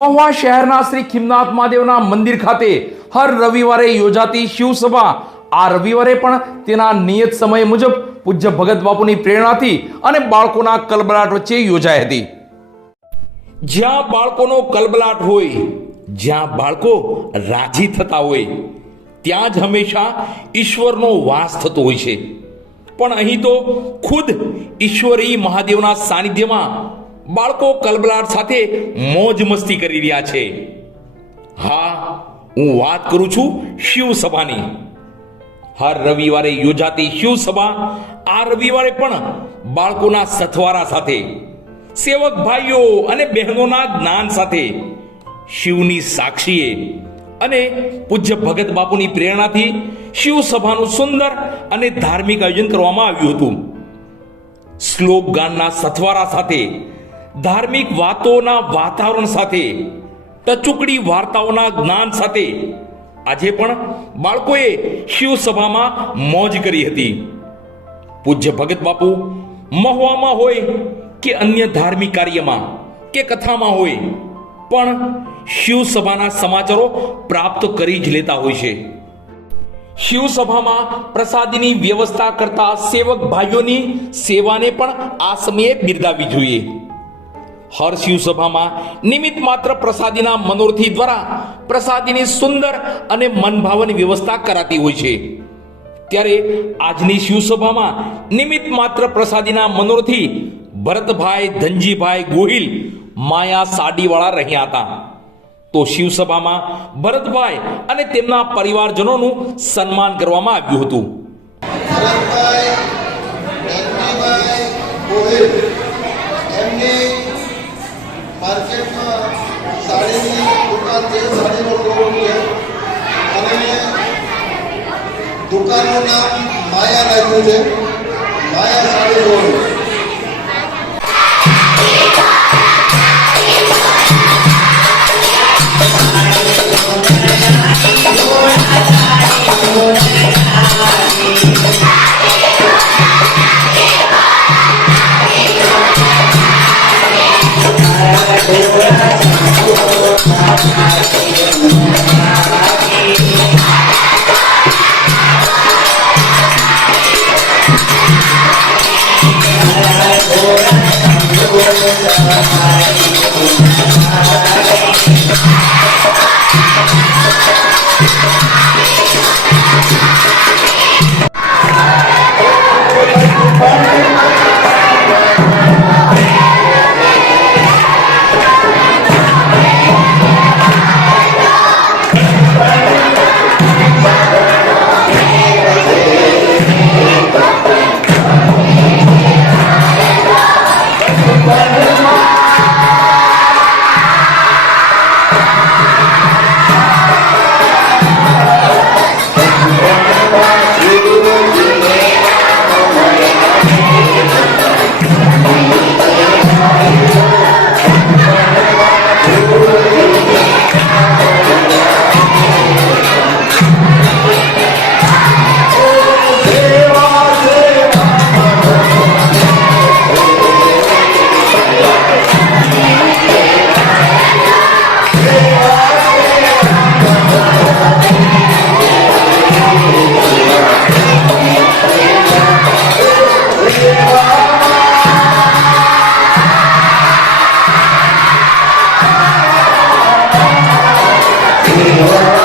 મહુવા શહેરના શ્રી ખીમનાથ મહાદેવના મંદિર ખાતે હર રવિવારે યોજાતી શિવસભા આ રવિવારે પણ તેના નિયત સમય મુજબ પૂજ્ય ભગત બાપુની પ્રેરણાથી અને બાળકોના કલબલાટ વચ્ચે યોજાઈ હતી। જ્યાં બાળકોનો કલબલાટ હોય, જ્યાં બાળકો રાજી થતા હોય, ત્યાં જ હંમેશા ઈશ્વરનો વાસ થતો હોય છે। પણ અહીં તો ખુદ ઈશ્વરી મહાદેવના સાનિધ્યમાં બાળકો કલબલાટ સાથે મોજ મસ્તી કરી રહ્યા છે। હા, હું વાત કરું છું શિવસભાની। હર રવિવારે યોજાતી શિવસભા આ રવિવારે પણ બાળકોના સથવારા સાથે, સેવક ભાઈઓ અને બહેનોના જ્ઞાન સાથે, શિવની સાક્ષીએ અને પૂજ્ય ભગત બાપુની પ્રેરણાથી શિવસભાનું સુંદર અને ધાર્મિક આયોજન કરવામાં આવ્યું હતું। શ્લોક ગાનના સથવારા સાથે, ધાર્મિક વાતોના વાતાવરણ સાથે, ટચુકડી વાર્તાઓના જ્ઞાન સાથે આજે પણ બાળકોએ શિવસભામાં મોજ કરી હતી। પૂજ્ય ભગત બાપુ મહુવામાં હોય કે અન્ય ધાર્મિક કાર્યમાં કે કથામાં હોય, પણ શિવસભાના સમાચારો પ્રાપ્ત કરી જ લેતા હોય છે। શિવસભામાં પ્રસાદીની વ્યવસ્થા કરતા સેવક ભાઈઓની સેવાને પણ આ સમયે બિરદાવવી જોઈએ। હર શિવસભામાં નિમિત્ત માત્ર પ્રસાદીના મનોરથી દ્વારા પ્રસાદીની સુંદર અને મનભાવની વ્યવસ્થા કરાતી હોય છે। ત્યારે આજની શિવસભામાં નિમિત્ત માત્ર પ્રસાદીના મનોરથી ભરતભાઈ ધનજીભાઈ ગોહિલ માયા સાડીવાળા રહ્યા હતા। તો શિવસભામાં ભરતભાઈ અને તેમના પરિવારજનોનું સન્માન કરવામાં આવ્યું હતું। ભરતભાઈ ધનજીભાઈ ગોહિલ એમની માર્કેટમાં સાડીની દુકાન છે, સાડીનો શોરૂમ છે અને દુકાનનું નામ માયા રાખ્યું છે, માયા સાડી શોરૂમ। Yeah.